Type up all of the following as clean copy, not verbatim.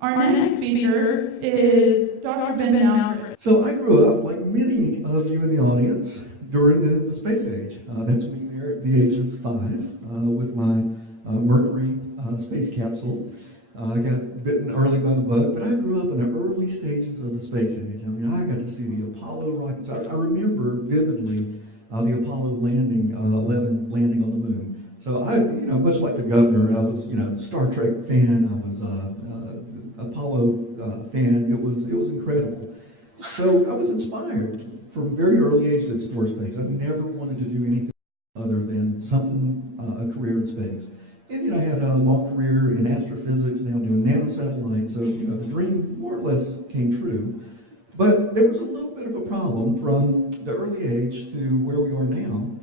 Our next speaker is Dr. Ben Malphrus. So I grew up, like many of you in the audience, during the space age. That's me there at the age of 5 with my Mercury space capsule. I got bitten early by the bug, but I grew up in the early stages of the space age. I mean, I got to see the Apollo rockets. I remember vividly the Apollo landing, 11 landing on the moon. So I, much like the governor, I was, Star Trek fan. I was Apollo fan. It was incredible. So I was inspired from a very early age to explore space. I've never wanted to do anything other than a career in space. And I had a long career in astrophysics, now doing nanosatellites. So the dream more or less came true. But there was a little bit of a problem from the early age to where we are now,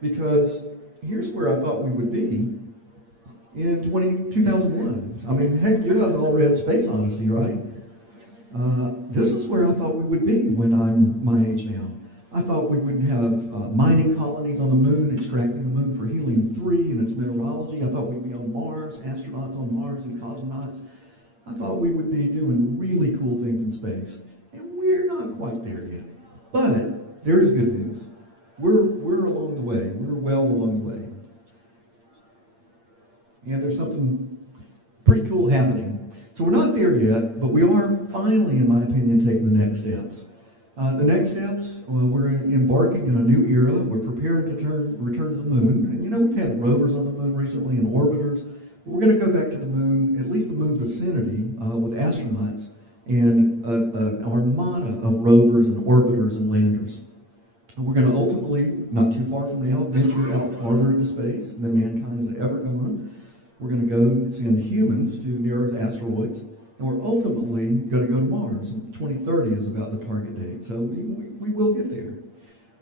because here's where I thought we would be in 2001. I mean, heck, you guys all read Space Odyssey, right? This is where I thought we would be when I'm my age now. I thought we would have mining colonies on the moon, extracting the moon for helium-3 and its mineralogy. I thought we'd be on Mars, astronauts on Mars and cosmonauts. I thought we would be doing really cool things in space. And we're not quite there yet. But there is good news. We're along the way. We're well along the way. And there's something pretty cool happening. So we're not there yet, but we are finally, in my opinion, taking the next steps. The next steps, well, we're embarking in a new era. We're prepared to return to the moon. And we've had rovers on the moon recently and orbiters. We're going to go back to the moon, at least the moon vicinity, with astronauts and an armada of rovers and orbiters and landers. And we're going to ultimately, not too far from now, venture out farther into space than mankind has ever gone. We're going to go send humans to near-Earth asteroids, and we're ultimately going to go to Mars. 2030 is about the target date, so we will get there.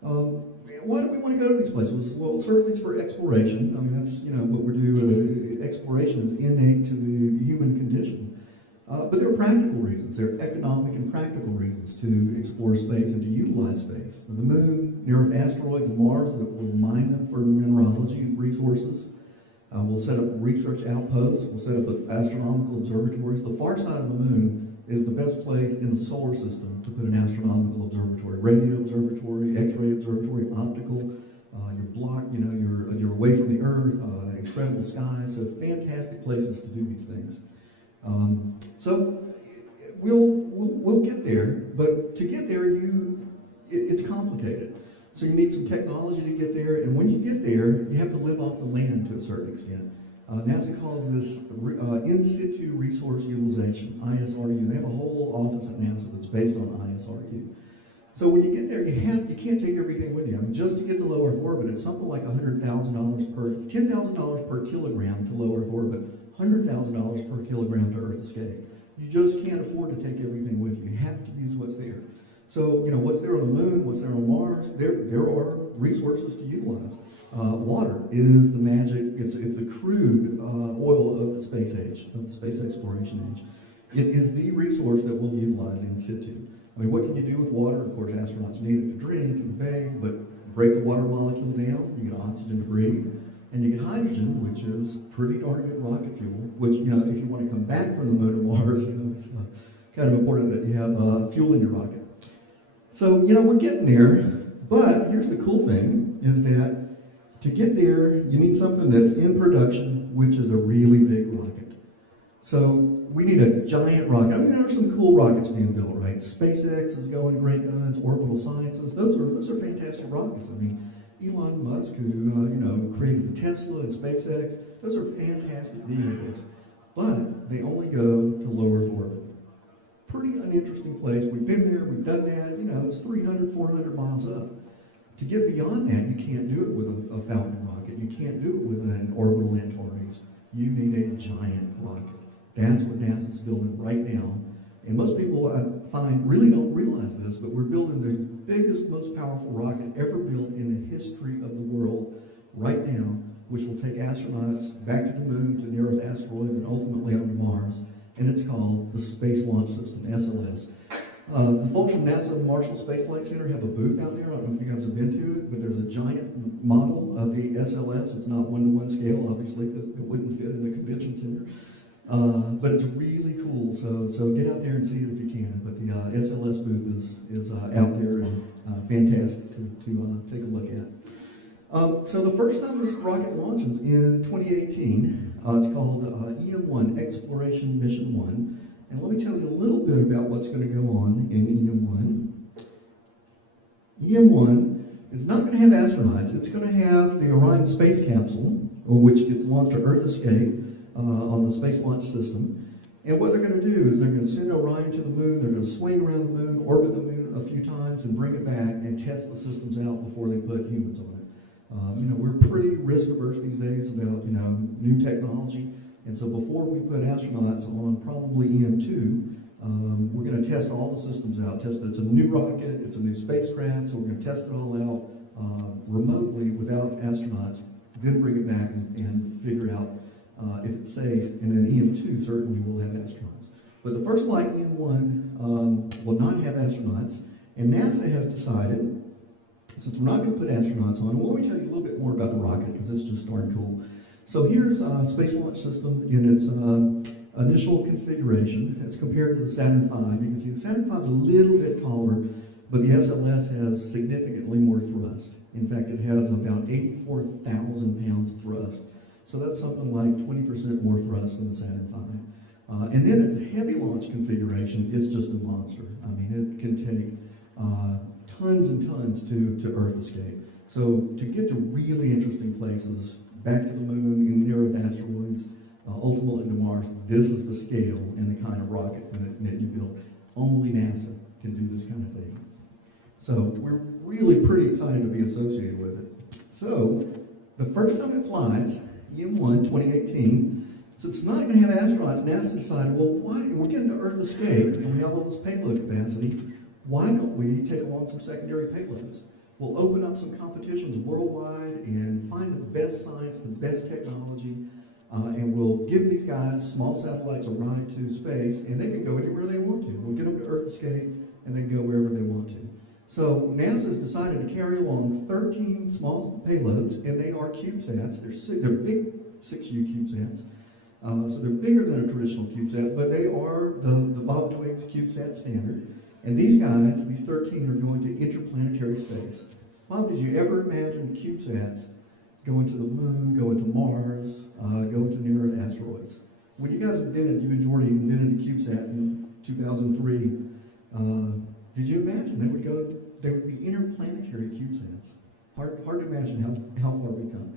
Why do we want to go to these places? Well, certainly it's for exploration. I mean, that's what we do. Exploration is innate to the human condition. But there are practical reasons. There are economic and practical reasons to explore space and to utilize space. The moon, near-Earth asteroids, and Mars, that will mine them for mineralogy and resources. We'll set up research outposts. We'll set up astronomical observatories. The far side of the moon is the best place in the solar system to put an astronomical observatory. Radio observatory, X-ray observatory, optical. You're blocked, you're away from the Earth, incredible skies. So fantastic places to do these things. So we'll get there, but to get there, it's complicated. So you need some technology to get there, and when you get there, you have to live off the land to a certain extent. NASA calls this in situ resource utilization, ISRU. They have a whole office at NASA that's based on ISRU. So when you get there, you can't take everything with you. I mean, just to get to low Earth orbit, it's something like $10,000 per kilogram to low Earth orbit, $100,000 per kilogram to Earth escape. You just can't afford to take everything with you. You have to use what's there. So, what's there on the moon, what's there on Mars, there are resources to utilize. Water is the magic, it's the crude oil of the space age, of the space exploration age. It is the resource that we'll utilize in situ. I mean, what can you do with water? Of course, astronauts need it to drink and bathe, but break the water molecule down, you get oxygen to breathe, and you get hydrogen, which is pretty darn good rocket fuel, which, if you want to come back from the moon or Mars, it's kind of important that you have fuel in your rocket. So, we're getting there, but here's the cool thing, is that to get there, you need something that's in production, which is a really big rocket. So, we need a giant rocket. I mean, there are some cool rockets being built, right? SpaceX is going great guns, Orbital Sciences, those are fantastic rockets. I mean, Elon Musk, who, created the Tesla and SpaceX, those are fantastic vehicles, but they only go to low Earth orbit. Pretty uninteresting place. We've been there, we've done that, it's 300, 400 miles up. To get beyond that, you can't do it with a Falcon rocket. You can't do it with an orbital Antares. You need a giant rocket. That's what NASA's building right now. And most people, I find, really don't realize this, but we're building the biggest, most powerful rocket ever built in the history of the world right now, which will take astronauts back to the moon, to near-Earth asteroids, and ultimately onto Mars. And it's called the Space Launch System, SLS. The folks from NASA Marshall Space Flight Center have a booth out there. I don't know if you guys have been to it, but there's a giant model of the SLS. It's not one-to-one scale, obviously, because it wouldn't fit in the convention center. But it's really cool. so get out there and see it if you can. But the SLS booth is out there and fantastic to take a look at. So the first time this rocket launches in 2018, it's called EM1, Exploration Mission 1. And let me tell you a little bit about what's going to go on in EM1. EM1 is not going to have astronauts. It's going to have the Orion space capsule, which gets launched to Earth escape on the Space Launch System. And what they're going to do is they're going to send Orion to the moon, they're going to swing around the moon, orbit the moon a few times, and bring it back and test the systems out before they put humans on it. We're pretty risk averse these days about, new technology. And so before we put astronauts on probably EM2, we're going to test all the systems out. It's a new rocket, it's a new spacecraft, so we're going to test it all out remotely without astronauts, then bring it back and figure out if it's safe. And then EM2 certainly will have astronauts. But the first flight, EM1, will not have astronauts. And NASA has decided, since we're not going to put astronauts on, well, let me tell you a little bit more about the rocket, because it's just darn cool. So here's Space Launch System in its initial configuration. It's compared to the Saturn V. You can see the Saturn V is a little bit taller, but the SLS has significantly more thrust. In fact, it has about 84,000 pounds thrust. So that's something like 20% more thrust than the Saturn V. And then its heavy launch configuration is just a monster. I mean, it can take tons and tons to Earth escape. So to get to really interesting places, back to the moon, in near-Earth asteroids, ultimately to Mars, this is the scale and the kind of rocket that you build. Only NASA can do this kind of thing. So we're really pretty excited to be associated with it. So the first time it flies, EM1 2018, since it's not going to have astronauts, NASA decided, well, why? We're getting to Earth escape and we have all this payload capacity. Why don't we take along some secondary payloads? We'll open up some competitions worldwide and find the best science, the best technology, and we'll give these guys, small satellites, a ride to space, and they can go anywhere they want to. We'll get them to Earth escape, and they can go wherever they want to. So NASA has decided to carry along 13 small payloads, and they are CubeSats. They're big 6U CubeSats. So they're bigger than a traditional CubeSat, but they are the Bob Twiggs CubeSat standard. And these guys, these 13, are going to interplanetary space. Bob, did you ever imagine CubeSats going to the moon, going to Mars, going to near-Earth asteroids? When you guys invented the CubeSat in 2003, did you imagine they would be interplanetary CubeSats? Hard to imagine how far we've come.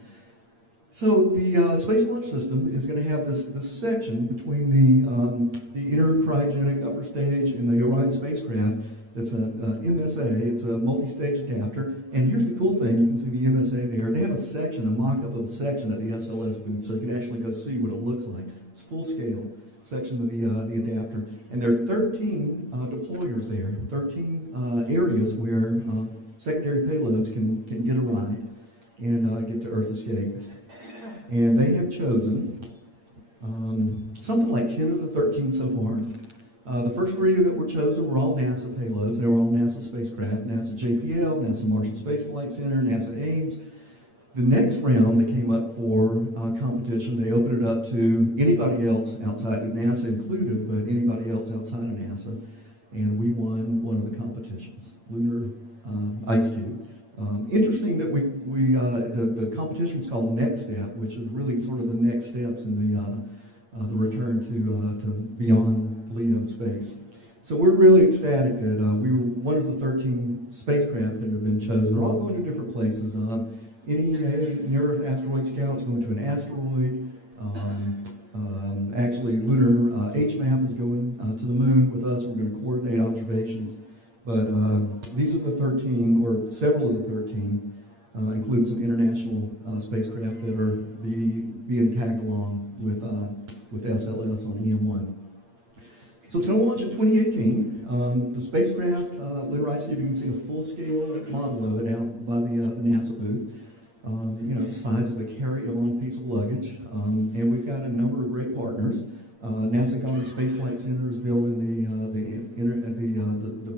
So the Space Launch System is going to have this section between the inner cryogenic upper stage and the Orion spacecraft. That's a MSA. It's a multi-stage adapter. And here's the cool thing: you can see the MSA there. They have a section, a mock-up of a section at the SLS booth, so you can actually go see what it looks like. It's full-scale section of the adapter, and there are 13 deployers there, 13 areas where secondary payloads can get a ride and get to Earth escape. And they have chosen something like 10 of the 13 so far. The first 3 that were chosen were all NASA payloads. They were all NASA spacecraft: NASA JPL, NASA Marshall Space Flight Center, NASA Ames. The next round that came up for competition, they opened it up to anybody else outside of NASA included, but anybody else outside of NASA. And we won one of the competitions, Lunar IceCube. Interesting that the competition is called Next Step, which is really sort of the next steps in the return to beyond LEO space. So we're really ecstatic that we were one of the 13 spacecraft that have been chosen. They're all going to different places. Any near-Earth asteroid scout's going to an asteroid. Actually, Lunar HMAP is going to the moon with us. We're going to coordinate observations. But these are the 13, or several of the 13, include some international spacecraft that are being tagged along with SLS on EM1. So it's going to launch in 2018. The spacecraft, Lunar IceCube, you can see a full-scale model of it out by the NASA booth. The size of a carry-along piece of luggage. And we've got a number of great partners. NASA Goddard Space Flight Center is building the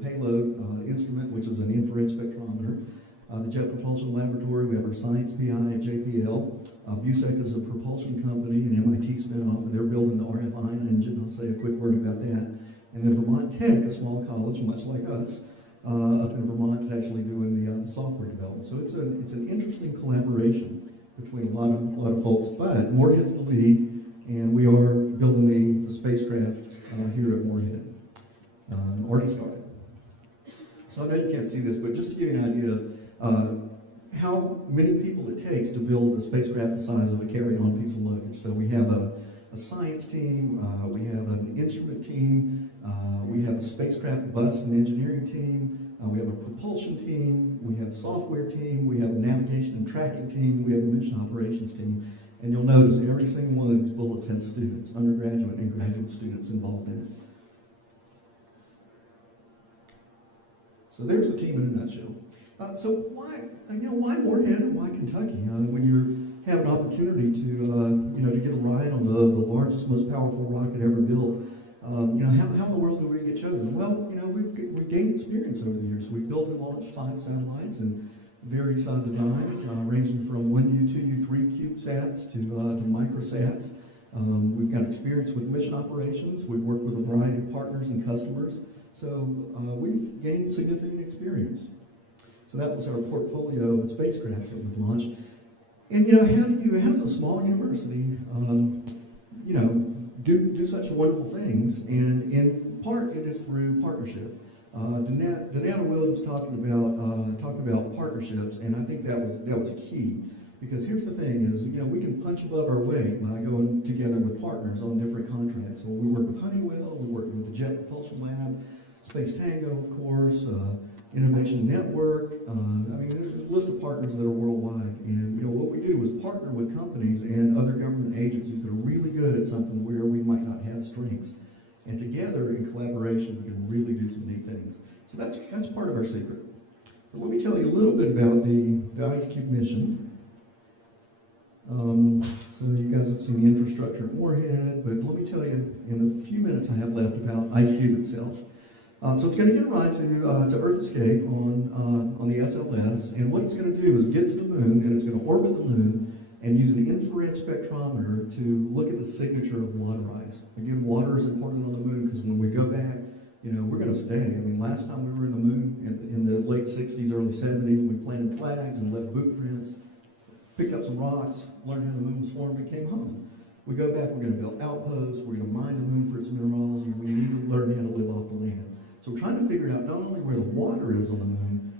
payload instrument, which is an infrared spectrometer. The Jet Propulsion Laboratory, we have our science PI at JPL. Busek is a propulsion company, an MIT spinoff, and they're building the RF ion engine. I'll say a quick word about that. And then Vermont Tech, a small college, much like us, up in Vermont, is actually doing the software development. So it's an interesting collaboration between a lot of folks. But Morehead's the lead, and we are building the spacecraft here at Morehead. Already started. So I know you can't see this, but just to give you an idea of how many people it takes to build a spacecraft the size of a carry-on piece of luggage. So we have a science team, we have an instrument team, we have a spacecraft bus and engineering team, we have a propulsion team, we have a software team, we have a navigation and tracking team, we have a mission operations team. And you'll notice every single one of these bullets has students, undergraduate and graduate students involved in it. So there's the team in a nutshell. So why Morehead and why Kentucky? When you have an opportunity to get a ride on the largest, most powerful rocket ever built, how in the world do we get chosen? Well, we've gained experience over the years. We've built and launched 5 satellites in various designs, ranging from 1U, 2U, 3U CubeSats to microsats. We've got experience with mission operations. We've worked with a variety of partners and customers. So we've gained significant experience. So that was our portfolio of spacecraft that we've launched. And how does a small university, do such wonderful things? And in part, it is through partnership. Donata Williams talking about partnerships, and I think that was key. Because here's the thing: is we can punch above our weight by going together with partners on different contracts. So we work with Honeywell, we work with the Jet Propulsion Lab, Space Tango, of course. Innovation Network. There's a list of partners that are worldwide. And what we do is partner with companies and other government agencies that are really good at something where we might not have strengths. And together, in collaboration, we can really do some neat things. So that's part of our secret. But let me tell you a little bit about the IceCube mission. So you guys have seen the infrastructure at Morehead, but let me tell you in the few minutes I have left about IceCube itself. So it's going to get a ride to Earth Escape on the SLS, and what it's going to do is get to the moon, and it's going to orbit the moon and use an infrared spectrometer to look at the signature of water ice. Again, water is important on the moon because when we go back, we're going to stay. Last time we were in the moon in the late 60s, early 70s, we planted flags and left boot prints, picked up some rocks, learned how the moon was formed, and came home. We go back, we're going to build outposts, we're going to mine the moon for its mineralogy, we need to learn how to live off the land. So we're trying to figure out not only where the water is on the moon,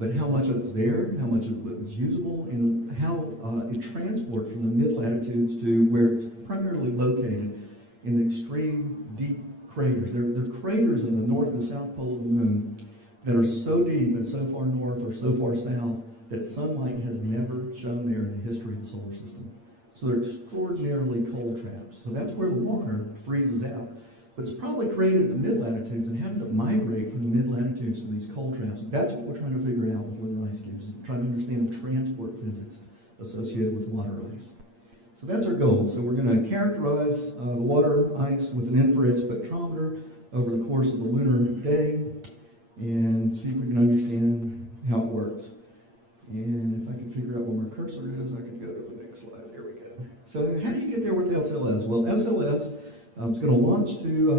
but how much of it's there, how much of it is usable, and how it transports from the mid-latitudes to where it's primarily located in the extreme deep craters. There are craters in the north and south pole of the moon that are so deep and so far north or so far south that sunlight has never shone there in the history of the solar system. So they're extraordinarily cold traps. So that's where the water freezes out. But it's probably created in the mid-latitudes, and how does it migrate from the mid-latitudes to these cold traps? That's what we're trying to figure out with lunar IceCubes, trying to understand the transport physics associated with water ice. So that's our goal. So we're going to characterize the water ice with an infrared spectrometer over the course of the lunar day and see if we can understand how it works. And if I can figure out where my cursor is, I can go to the next slide. There we go. So how do you get there with SLS? Well, SLS is going to launch to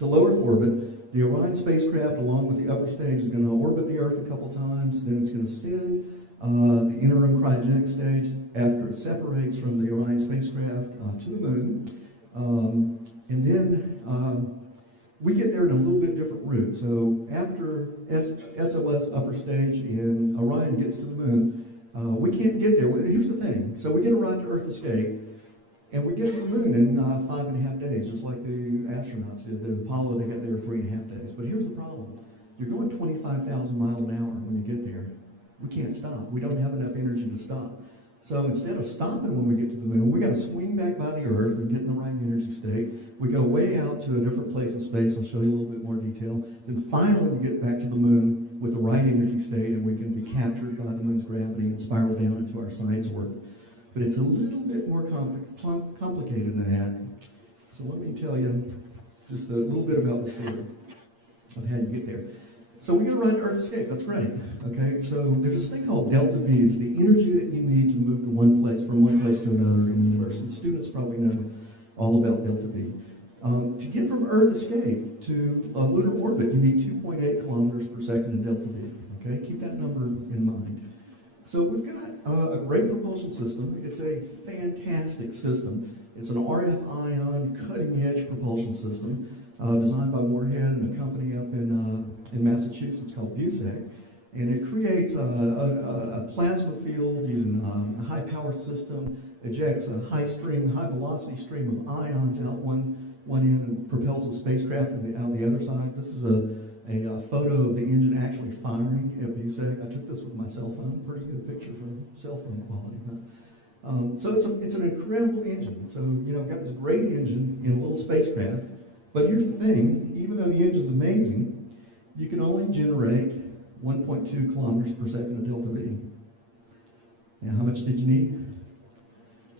low Earth orbit. The Orion spacecraft, along with the upper stage, is going to orbit the Earth a couple times. Then it's going to send the interim cryogenic stage after it separates from the Orion spacecraft to the moon. And then we get there in a little bit different route. So after SLS upper stage and Orion gets to the moon, we can't get there. Here's the thing. So we get a ride to Earth Escape. And we get to the moon in 5.5 days, just like the astronauts did. The Apollo, they got there in 3.5 days. But here's the problem. You're going 25,000 miles an hour when you get there. We can't stop. We don't have enough energy to stop. So instead of stopping when we get to the moon, we got to swing back by the Earth and get in the right energy state. We go way out to a different place in space. I'll show you a little bit more detail. Then finally we get back to the moon with the right energy state, and we can be captured by the moon's gravity and spiral down into our science orbit. But it's a little bit more complicated than that. So let me tell you just a little bit about the story of how you get there. So we get a ride to Earth Escape. That's great. Okay. So there's this thing called delta V. It's the energy that you need to move to from one place to another in the universe. And students probably know all about delta V. To get from Earth escape to a lunar orbit, you need 2.8 kilometers per second in delta V. Okay, keep that number in mind. So we've got a great propulsion system. It's a fantastic system. It's an RF ion cutting-edge propulsion system designed by Morehead and a company up in Massachusetts called Busek. And it creates a plasma field using a high-power system, ejects a high-velocity stream of ions out one end and propels the spacecraft out the other side. This is a photo of the engine actually firing at Busek. I took this with my cell phone. Pretty good picture for cell phone quality. Huh? So it's an incredible engine. So, you know, got this great engine in a little spacecraft. But here's the thing. Even though the engine's amazing, you can only generate 1.2 kilometers per second of delta V. Now, how much did you need?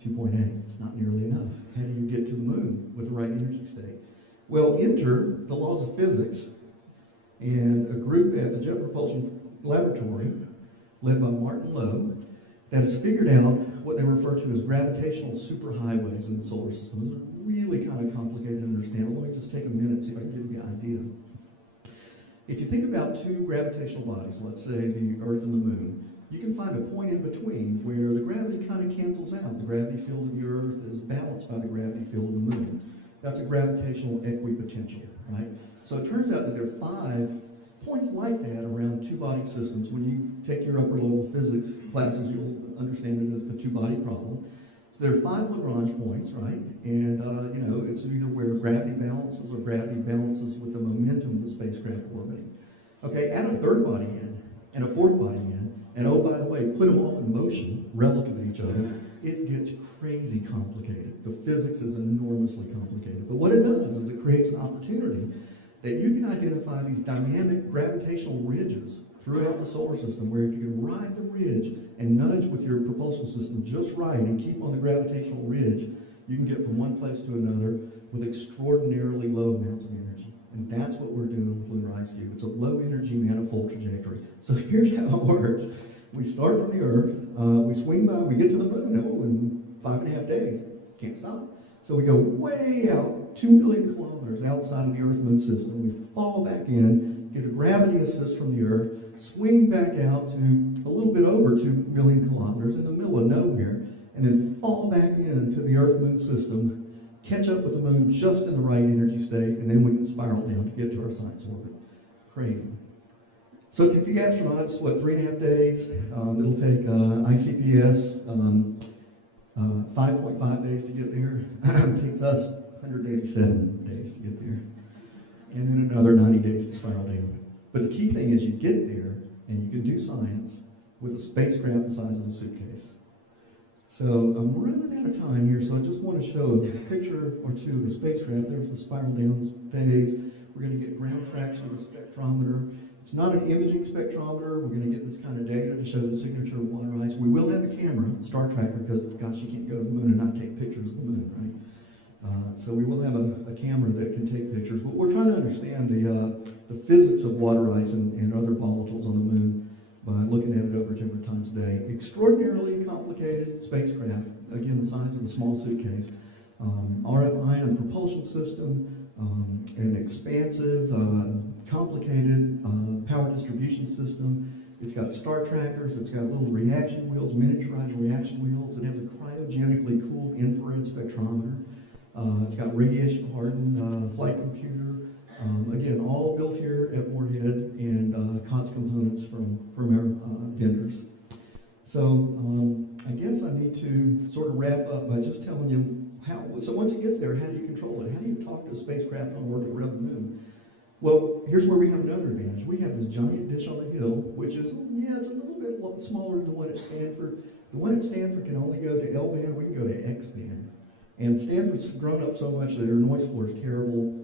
2.8. It's not nearly enough. How do you get to the moon with the right energy state? Well, enter the laws of physics, and a group at the Jet Propulsion Laboratory, led by Martin Lowe, that has figured out what they refer to as gravitational superhighways in the solar system. Those are really kind of complicated to understand. Let me just take a minute and see if I can give you an idea. If you think about two gravitational bodies, let's say the Earth and the Moon, you can find a point in between where the gravity kind of cancels out. The gravity field of the Earth is balanced by the gravity field of the Moon. That's a gravitational equipotential, right? So it turns out that there are 5 points like that around two-body systems. When you take your upper-level physics classes, you'll understand it as the two-body problem. So there are 5 Lagrange points, right? And, you know, it's either where gravity balances or gravity balances with the momentum of the spacecraft orbiting. Okay, add a third body in, and a fourth body in, and oh, by the way, put them all in motion relative to each other. It gets crazy complicated. The physics is enormously complicated. But what it does is it creates an opportunity that you can identify these dynamic gravitational ridges throughout the solar system, where if you can ride the ridge and nudge with your propulsion system just right and keep on the gravitational ridge, you can get from one place to another with extraordinarily low amounts of energy. And that's what we're doing with Lunar IceCube. It's a low energy manifold trajectory. So here's how it works. We start from the Earth, we swing by, we get to the moon, in 5.5 days. Can't stop. So we go way out, 2 million kilometers outside of the Earth-Moon system. We fall back in, get a gravity assist from the Earth, swing back out to a little bit over 2 million kilometers in the middle of nowhere, and then fall back into the Earth-Moon system, catch up with the moon just in the right energy state, and then we can spiral down to get to our science orbit. Crazy. So it took the astronauts, 3.5 days? It'll take ICPS 5.5 days to get there. It takes us 187 days to get there. And then another 90 days to spiral down. But the key thing is you get there, and you can do science with a spacecraft the size of a suitcase. So I'm running out of time here, so I just want to show a picture or two of the spacecraft. There's the spiral down phase. We're going to get ground tracks with a spectrometer. It's not an imaging spectrometer. We're going to get this kind of data to show the signature of water ice. We will have a camera, Star Tracker, because, gosh, you can't go to the moon and not take pictures of the moon, right? So we will have a camera that can take pictures. But we're trying to understand the physics of water ice and other volatiles on the moon by looking at it over 10 times a day. Extraordinarily complicated spacecraft, again, the size of a small suitcase. RF ion propulsion system, an expansive, complicated power distribution system. It's got star trackers, it's got little reaction wheels, miniaturized reaction wheels. It has a cryogenically cooled infrared spectrometer. It's got radiation hardened flight computer. Again, all built here at Morehead, and COTS components from our vendors. So I guess I need to sort of wrap up by just telling you how, so once it gets there, how do you control it? How do you talk to a spacecraft on orbit around the moon? Well, here's where we have another advantage. We have this giant dish on the hill, which is, it's a little bit smaller than the one at Stanford. The one at Stanford can only go to L-band, we can go to X-band. And Stanford's grown up so much that their noise floor is terrible.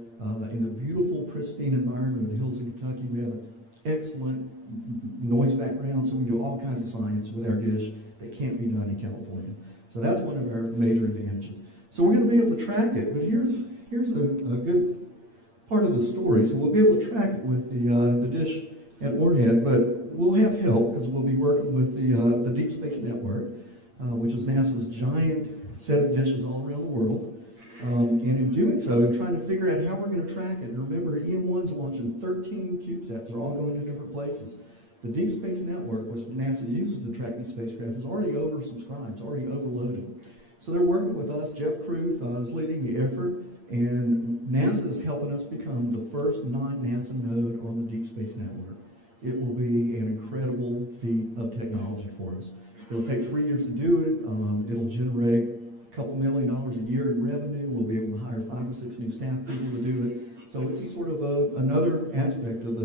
In the beautiful, pristine environment of the hills of Kentucky, we have an excellent noise background, so we do all kinds of science with our dish that can't be done in California. So that's one of our major advantages. So we're going to be able to track it, but here's a good part of the story. So we'll be able to track it with the dish at Morehead, but we'll have help because we'll be working with the Deep Space Network, which is NASA's giant set of dishes all around the world. And in doing so, trying to figure out how we're going to track it. And remember, EM1's launching 13 CubeSats. They're all going to different places. The Deep Space Network, which NASA uses to track these spacecraft, is already oversubscribed, it's already overloaded. So they're working with us. Jeff Kruth is leading the effort, and NASA is helping us become the first non-NASA node on the Deep Space Network. It will be an incredible feat of technology for us. It'll take 3 years to do it. It'll generate a couple $1 million a year in revenue. We'll be able to hire 5 or 6 new staff people to do it. So it's a sort of another aspect of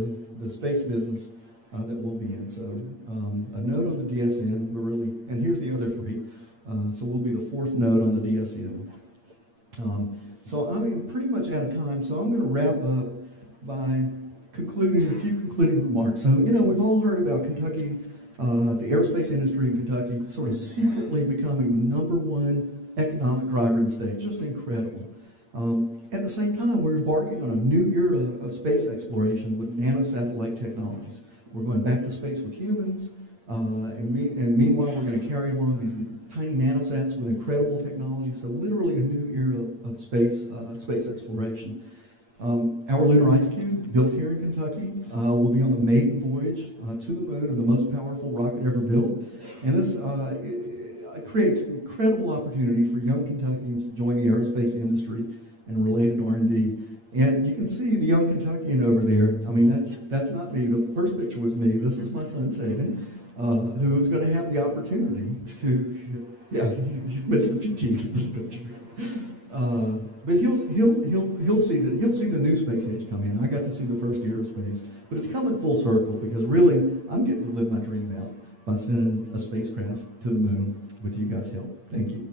the space business that we'll be in. So a node on the DSN, we're really, and here's the other 3. So we'll be the 4th node on the DSN. So I'm pretty much out of time, so I'm going to wrap up by concluding a few concluding remarks. So, we've all heard about Kentucky, the aerospace industry in Kentucky sort of secretly becoming the #1 economic driver in the state. Just incredible. At the same time, we're embarking on a new era of space exploration with nanosatellite technologies. We're going back to space with humans, and meanwhile, we're going to carry along these tiny nanosats with incredible technology. So literally a new era of space exploration. Our Lunar IceCube, built here in Kentucky, will be on the maiden voyage to the moon of the most powerful rocket ever built. And this it creates incredible opportunities for young Kentuckians to join the aerospace industry and related R&D. And you can see the young Kentuckian over there. I mean, that's not me. The first picture was me. This is my son, Sagan, who's going to have the opportunity to, he's missing a few teeth in this picture. But he'll see the new space age come in. I got to see the first aerospace, but it's coming full circle because really I'm getting to live my dream out by sending a spacecraft to the moon with you guys' help. Thank you.